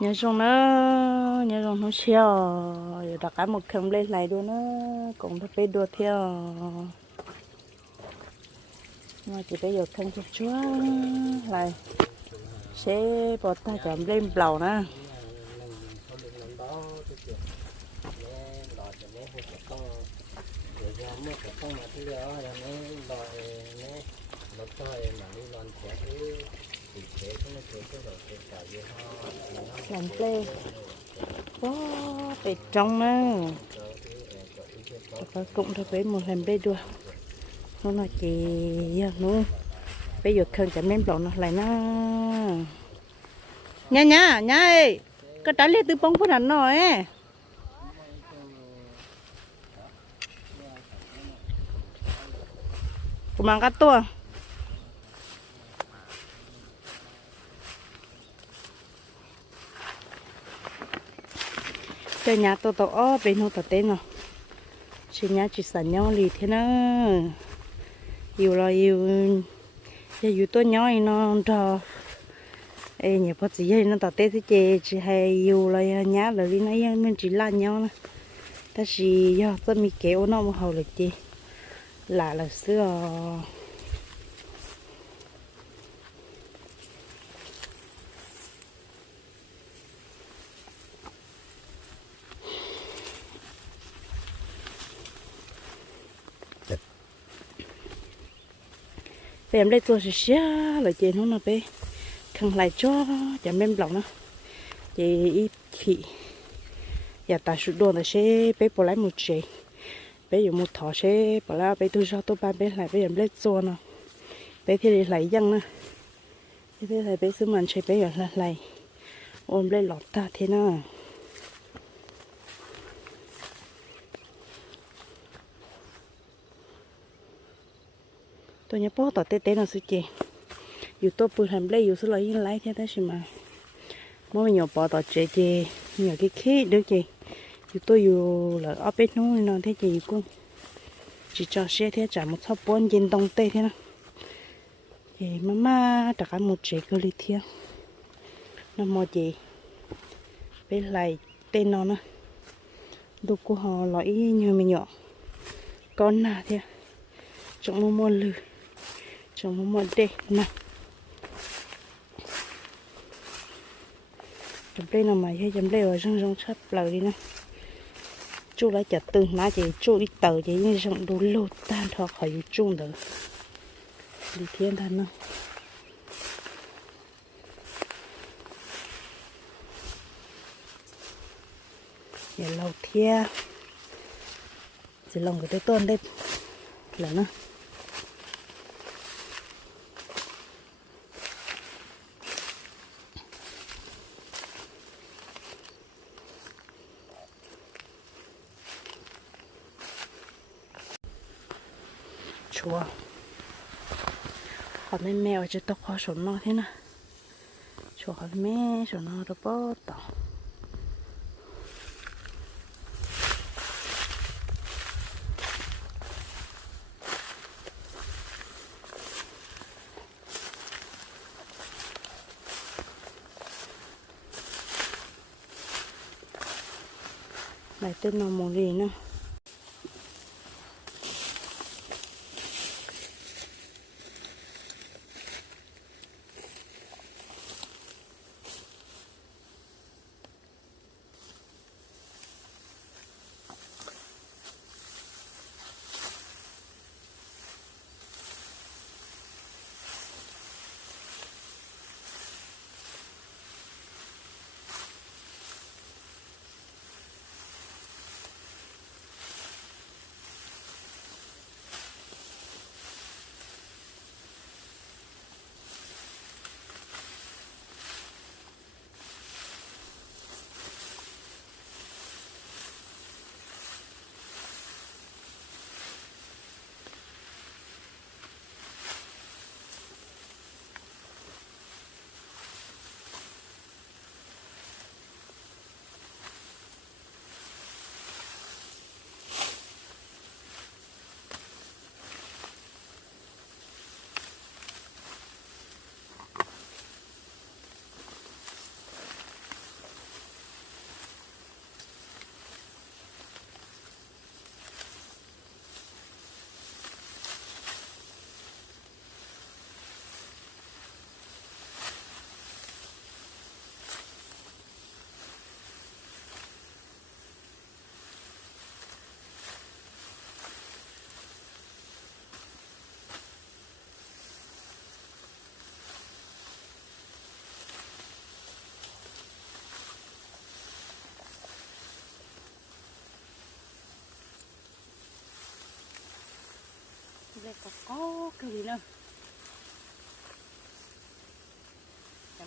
nhớ chồng nó nhớ chồng nó chiều đặt cả một khung lên lại đua nó, cũng phải phải đua theo. Mà chỉ bây giờ khung cho chúa. Lại sẽ bỏ ta chậm lên bầu nè làm plê wow phải trong nè và cũng thôi với một làm bê đua. Nó là chị dạ, giờ bây giờ khơi chả mềm lộn nó lại nó. Nha nha nha ơi có trái lê từ bông phút hẳn rồi ấy Kumang ka Cho nhà tôi tổ ở bên hồ tôi tên rồi. Chỉ nhà chỉ sản nhau lì thế nó. Yêu là yêu. Giờ yêu tôi nhau nó cho Ê nhà phát gì nó tổ tên thế chê chỉ hay yêu là nhà là đi nãy mình chỉ là nhau nè. Ta chỉ do tôi mi kéo nó một hầu được chê là là xưa เต็มได้ตัวเสียเลยเจนหุ่นนะเป้ขังไหลจ้อจะแม่นบล่อกนะเจอีขี่อย่าตาชุดโดนแต่เช่เป้ปล่อยมุดเจเป้อยู่มุดถอเช่ปล่อยไปตัวชอตัวปานเป้ไหลไปอย่างเล็ดโซนนะเป้ที่ไหลยังนะเป้ไหลเป้ซื้อมันใช้เป้อย่างไหลโอมเล็หลอดตาเทน่า tôi nhớ bỏ tỏ tê tê nó sự chị dù tôi bự hàm lấy dù sư lo yên lấy thế đó xí mà. Mỗi nhỏ bỏ tỏ chị chị nhỏ cái khí được chị dù tôi dù là ở bên นู้ nó thế chị cũng chỉ cho xe thế, trả một thóc bốn yên đông tê thế nào thì mama đặt cả một trẻ cơ li thiên nó mò gì bên lại tên nó nữa đồ của họ lõi như mình nhỏ. Con nào thế trong mua mua lử trong một món đê nè chấm đây là mày hay chấm đây rồi rong rong sắp lời đi nè chú lại chặt từng má chị chú ít tờ chị như rong đủ lô tan thọ khỏi chung được đi thiên thần nữa giờ lâu thia chỉ lòng cái tôn đây. Là nó chua họ mấy mèo chỉ tóc họ sổ nó thế nào chua họ mẹ sổ nó đó bó tỏ lại tên nó mù gì nữa có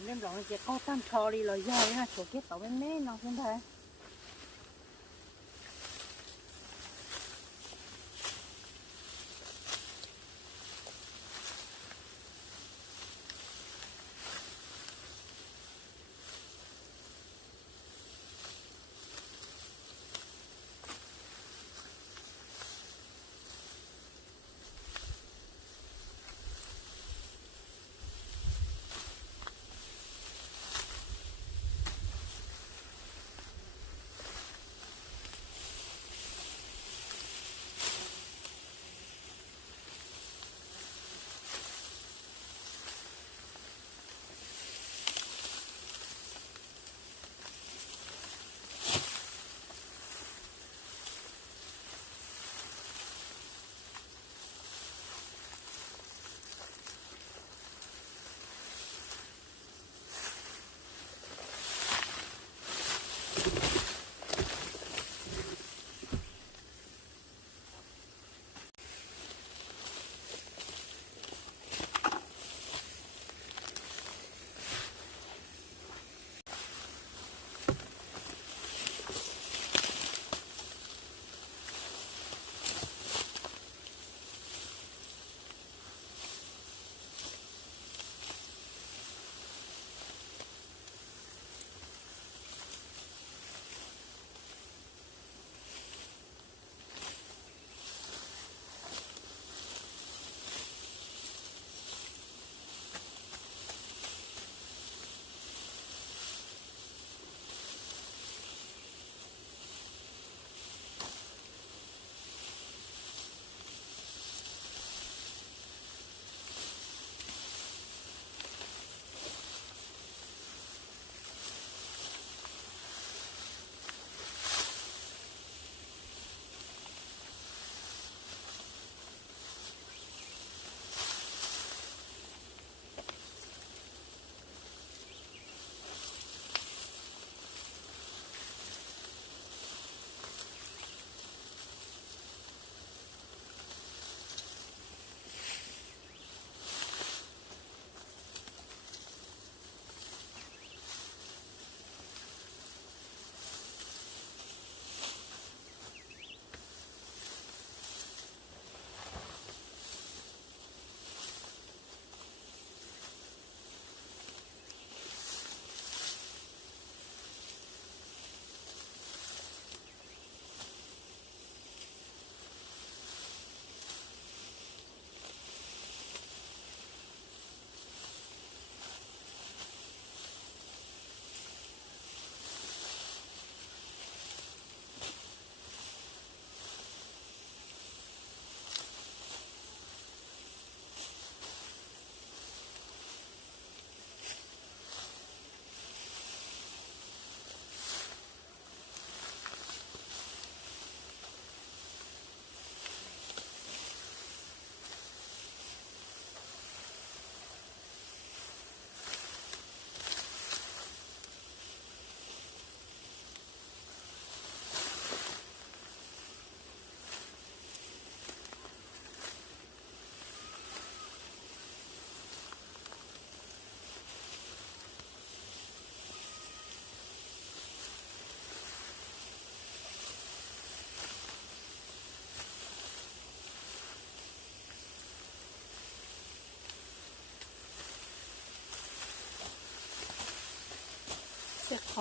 เล่มหลองเจ๊ก็ตั้งชอรีลอยย่อยนะโฉเก็บเอาแม่ๆน้องเพื่อนแ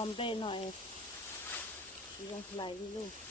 dài ha chỗ kết tàu bên mé nó không thể sẽ khom bê nói đi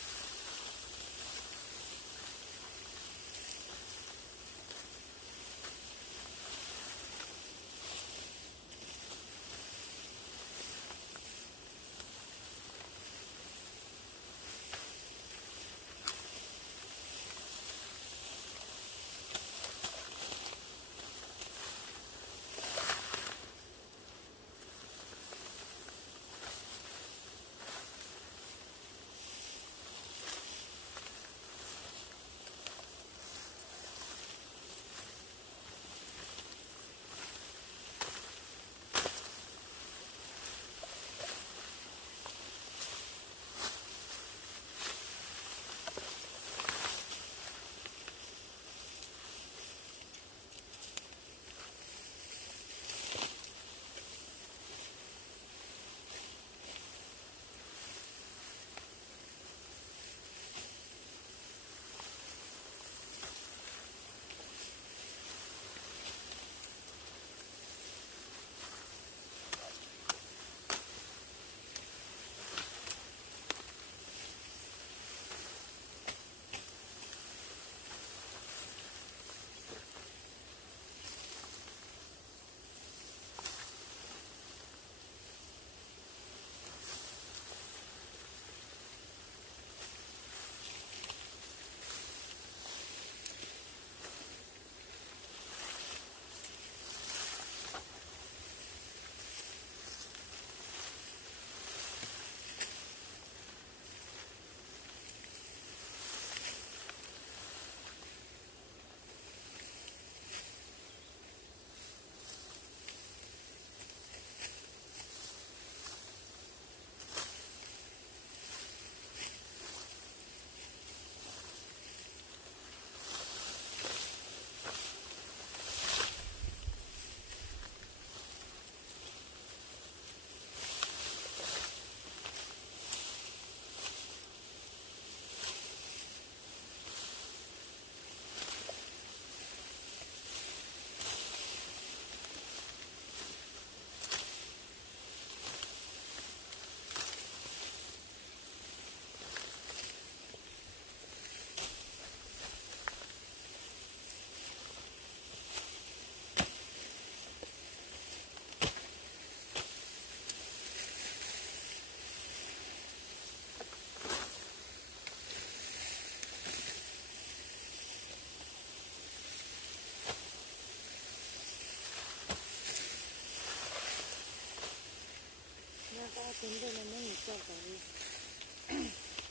lại luôn cũng đây là mấy người cho cái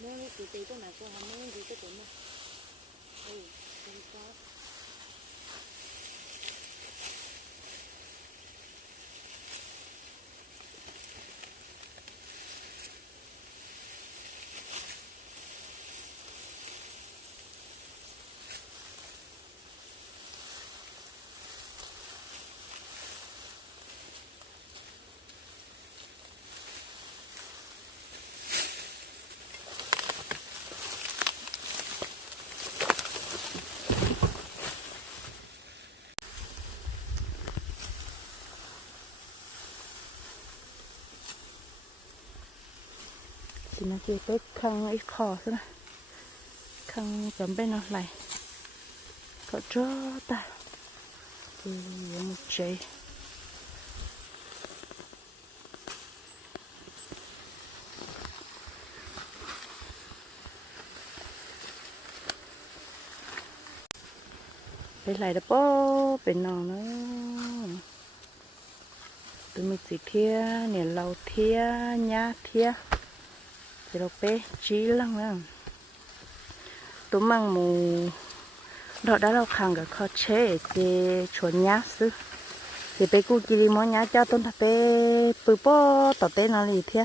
mấy người tụi tụi tôi nào cho họ mấy người tụi tôi mà ừ không có thì nó chỉ tới khăn ít kho thôi nè khăn chấm bên nó lại có cho ta. Thì một chế. Bên lại đó bố, bên nó nữa? Tụi mình chỉ thia, nè lâu thia nhá thia chỉ đâu bé chỉ lăng lăng tụi mang mù đó đã lâu khang cái khó chế để chuẩn nhá sư thì bé cu kỳ đi món nhá cho tôi thật bé bự bó tỏ tên nó lì thế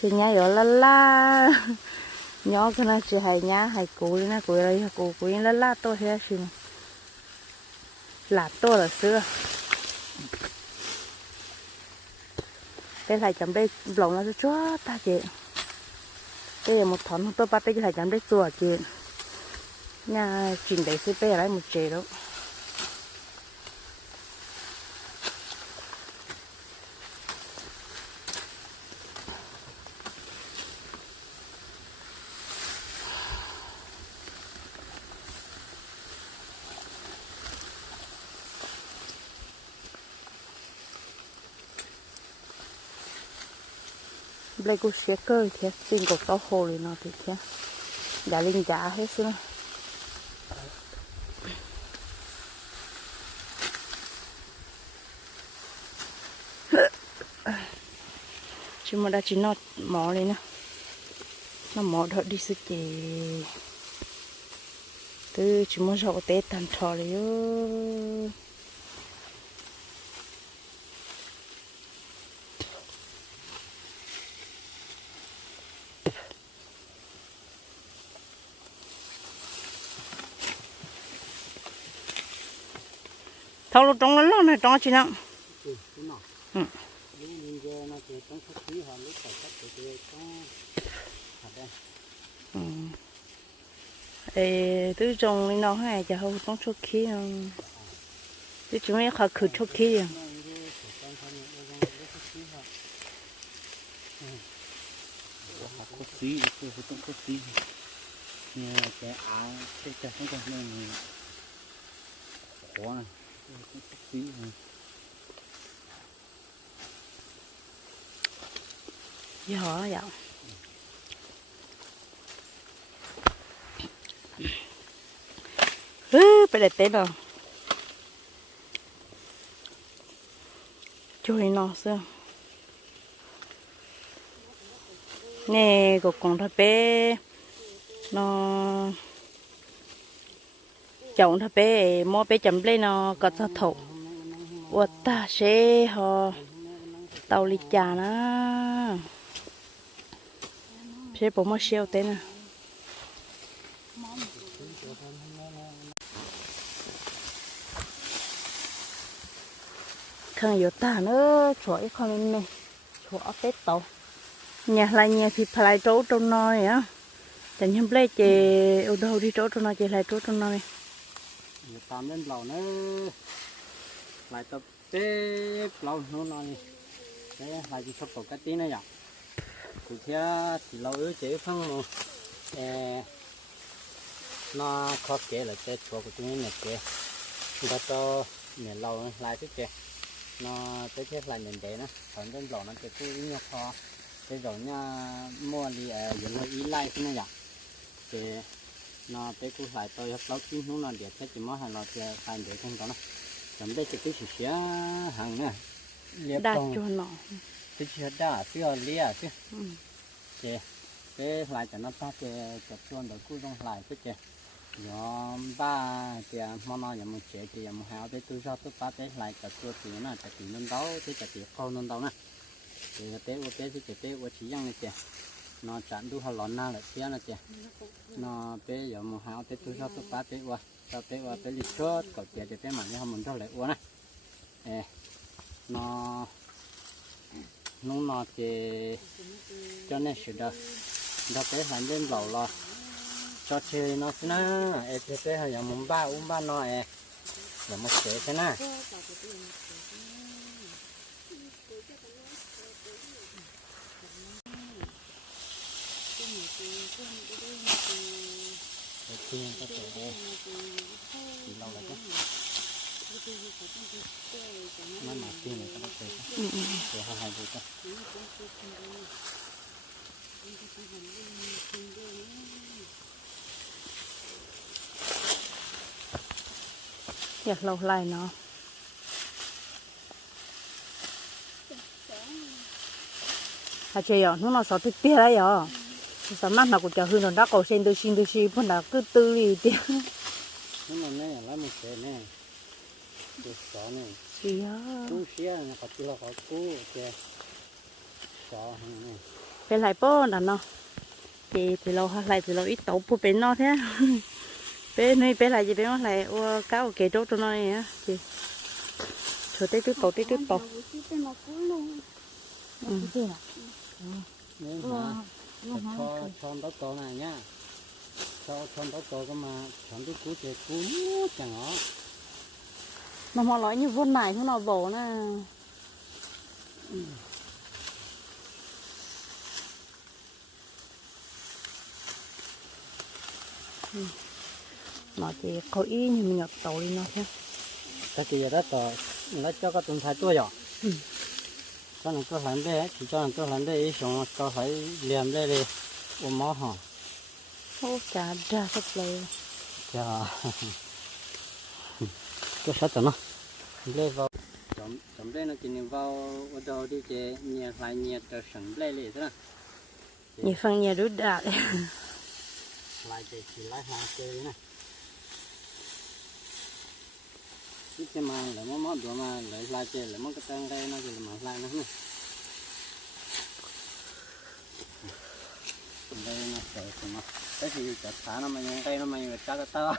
chỉ nhá ở la la nhỏ cái này chỉ hay nhá hay cú đi nè cú đây cú cú la la to hết chứ là to là xưa bé này chấm bé lòng nó cho ta chị cái một thón tôi bắt tay cái này chấm đây chùa chuyện nhà chuyển đấy sẽ bé lại một chế đâu lấy cô sẽ cơ thì xin có to hồ thì nó thì thế. Đã linh giá hết xưa chỉ mà đã chỉ nó mỏ lên nè nó mỏ đó đi sự chị từ chỉ muốn rau tết tàn thọ rồi thâu lúc trong nó này trong chỉ nặng Ừ, rồi. Ừ. Lúc mình giờ nó chỉ trong cái cái trong hạt đen. ừ. ê từ trong lên nó hay cho hậu trong chút khí không từ chúng mình khó khử chút khí trong thân những cái trong cái cái trong có khí như cái áo cái cái không có nên khó này cái giờ dạ ừ phải đẹp tên rồi. Chui nó xưa. Nè cục con thật bé. Nó chồng thà bé mua bé chấm lên nó có sao thổ ủa ta sẽ họ tàu lịch trà nó sẽ bỏ mua siêu tên à khăn yếu ta nữa chỗ ấy con lên này chỗ ở tàu nhà lại nhà thì phải chỗ trong nó á chẳng nhầm lấy chè ở đâu đi chỗ trong nó chè lại chỗ trong nó này Giờ lên lầu nữa lại tập tiếp, lâu nó nói thế, lại chỉ sắp tổ cái tí này nhở thì thế, thì lâu ứ chế phong mà. Nó khó kể là cái chỗ của chúng mình kể. Đã cho miền lâu lại cái kể. Nó tới thế lại miền đấy nó. Còn đến lầu nó cái cứ nhau kho thế rồi nha mua đi ở những nơi ý lại thế này nhở thì nó tới cứ lại tôi hấp lâu chín nó là để thế chỉ mới hàng nó thì hàng để không có nó chấm đây chỉ cái chỉ xía hàng nè liệp trong cho nó. Cái chuyện đó xưa lia chứ? อืม chế cái lại cho nó ta chế chụp chuồn đầu cú trong lại cái chế nhóm ba thì món nó nhóm một chế thì nhóm hào tới tôi cho tôi bắt tới lại cả tôi thì nó cả thì nó đấu tới cả thì khâu nó đấu nè. Thì cái tế của tế thì cái tế của chỉ dân này chế nó chặn đu họ lon na lại phía nó chè. Nó bé giờ một hào tết tôi sao tôi bắt bé qua cho bé qua bé lịch chốt còn chế thì bé mà như họ muốn cho lại qua này. Ê, nó nó nó chè, cho nên sự đó đó bé hẳn lên lầu lo cho chơi nó thế na ê thế bé giờ muốn ba uống ba nó ê. Giờ một chế thế na tiên các chị em thì lâu lại chứ nó mà tiên này các bác sĩ thì hai hai vụ cơ giặt lâu lại nó à chị ạ, nó nó sợ tuyết tia đấy ạ sợ mắt mà cũng chờ hư nó đã cầu sen tôi xin tôi xin vẫn là cứ tư đi tiếc. Nhưng mà này là một chế này tôi sợ này chị á. Cú xía nó có tiêu có cú chế sợ này phải lại bó là nó. Thì thì lâu lại thì lâu ít tàu phụ bên nó thế bé nơi bé lại gì bé nó lại ô cáo kể chỗ cho nó này á. Chị chờ tới trước tàu tới trước tàu ừ. Mà cho cho đó to này nhá cho cho đó cái mà chọn cái cú chế cú chẳng ó mà họ nói như vốn này không nào bổ nè Ừ. nó chỉ có ý như mình nhập tàu đi nó thế cái gì đó to nó cho cái tuần thái tua rồi Ừ cho nên có làm đây thì cho nên có làm đây xong có phải liền đây đi ôm máu hả? Ô chả đa sắp lấy chả cái sát cho nó. Lấy vào. Chấm chấm đây nó chỉ nên vào ở đâu đi chơi nhà lại nhà trở sẵn lấy lấy thế nào. Nhà phăng nhà đốt đạc lại chơi chỉ lại hàng chơi này ít cái mà lại mó mó đồ mà lại la chè lại mó cái tăng đây nó thì mà la nó này. đây nó sợ mà cái gì chặt phá nó mà những đây nó mà những chặt cái tao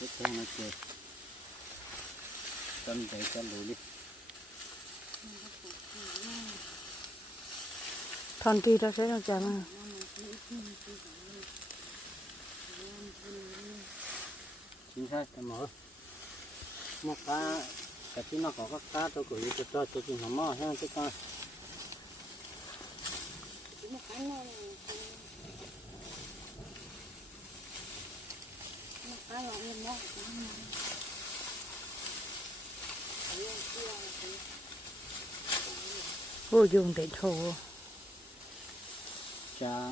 cái con nó chơi tâm để cho lùi đi thon kia đó sẽ đâu chả mà chính xác cái mở một cá cái tí nó có các cá tôi cũng cho cho cho chúng nó mò ha cái con vô dụng để thổ. Cha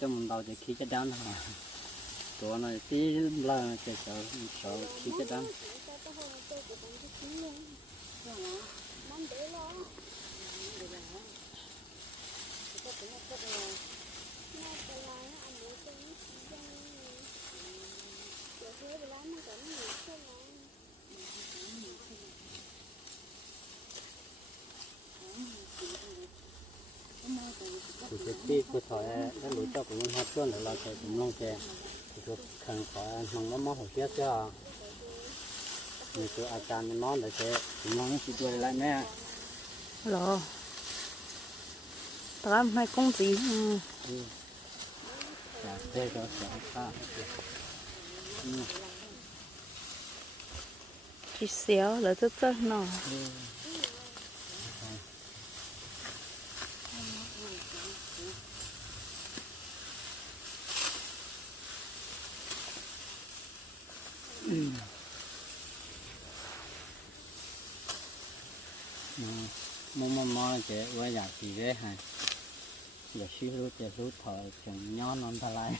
cho mình đầu thì khí cái đám hả tụi nó tí là cái sợ sợ khí cái đám thì cái tí của thỏi cái lúa cho cũng hết luôn là cái cũng long chè thì cái khăn khỏi mong nó mó hột tiết cho như cáiอาจารย์มันนอ นเลยเจ๊ผมมองสิตัวอะไรแม่ lo tao hai công gì ừ. อยากได้ก็สองข้าง chỉ xéo là rất rất nó mua mua mua chế quay giả gì đấy hả giờ xíu lúc giờ lúc thở chẳng nhó non thay, lại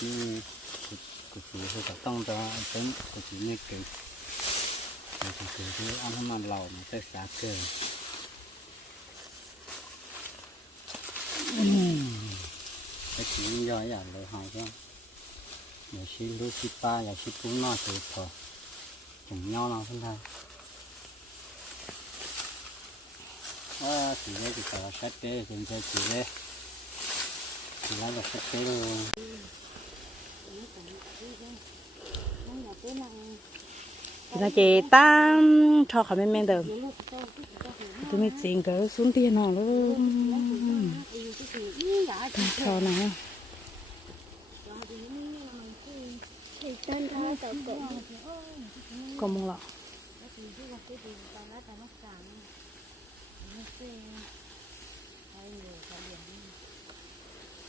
như cục cục hơi cả tông ta tấn cục cục như cái cục cục cứ ăn không ăn lẩu mà tới xả cờ cái chuyện do giả lỗi hỏi không giờ xíu lúc xíu ba giờ xíu cũng no thử thở chẳng nhó non thân thay à chị thì phải sát kế trên cho chị đây chị lấy là sát kế luôn là chị tam cho khỏi men men được. Tôi mới xin cái xuống tiền nó luôn cho này. ริงๆให้อยู่เขาเลี้ยง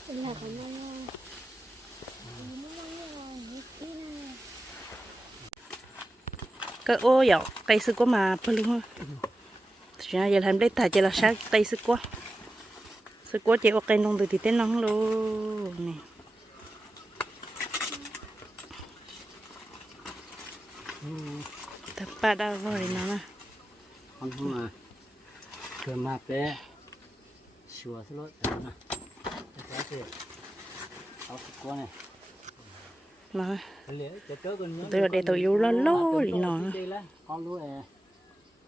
เป็นหลักงแม่าก็โอ้ยอกไตสึกว่ามาพลุงใช่ยังทำได้แต่จะละชักไตสึกว่าสึกว่าเจ้าไก่นองตัวที่เต้นน้องลูนี่แต่ป้าได้บ่อยนะนะ อ Tôi để tôi yêu lo lo đi nó. con lúa ẻ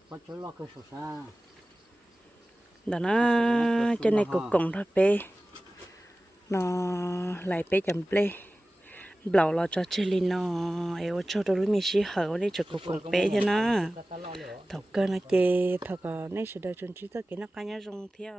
có chỗ lo cơ sổ xa. Đó nó cho nên cục cổng thôi bé nó lại bé chấm bé bảo lo cho chơi lên nó em cho tôi lúc mình chỉ hở đi cho cô cùng bé cho nó thọc cơ nó chê thọc có nên sẽ đợi chúng chỉ tới cái nó cá nhau rong theo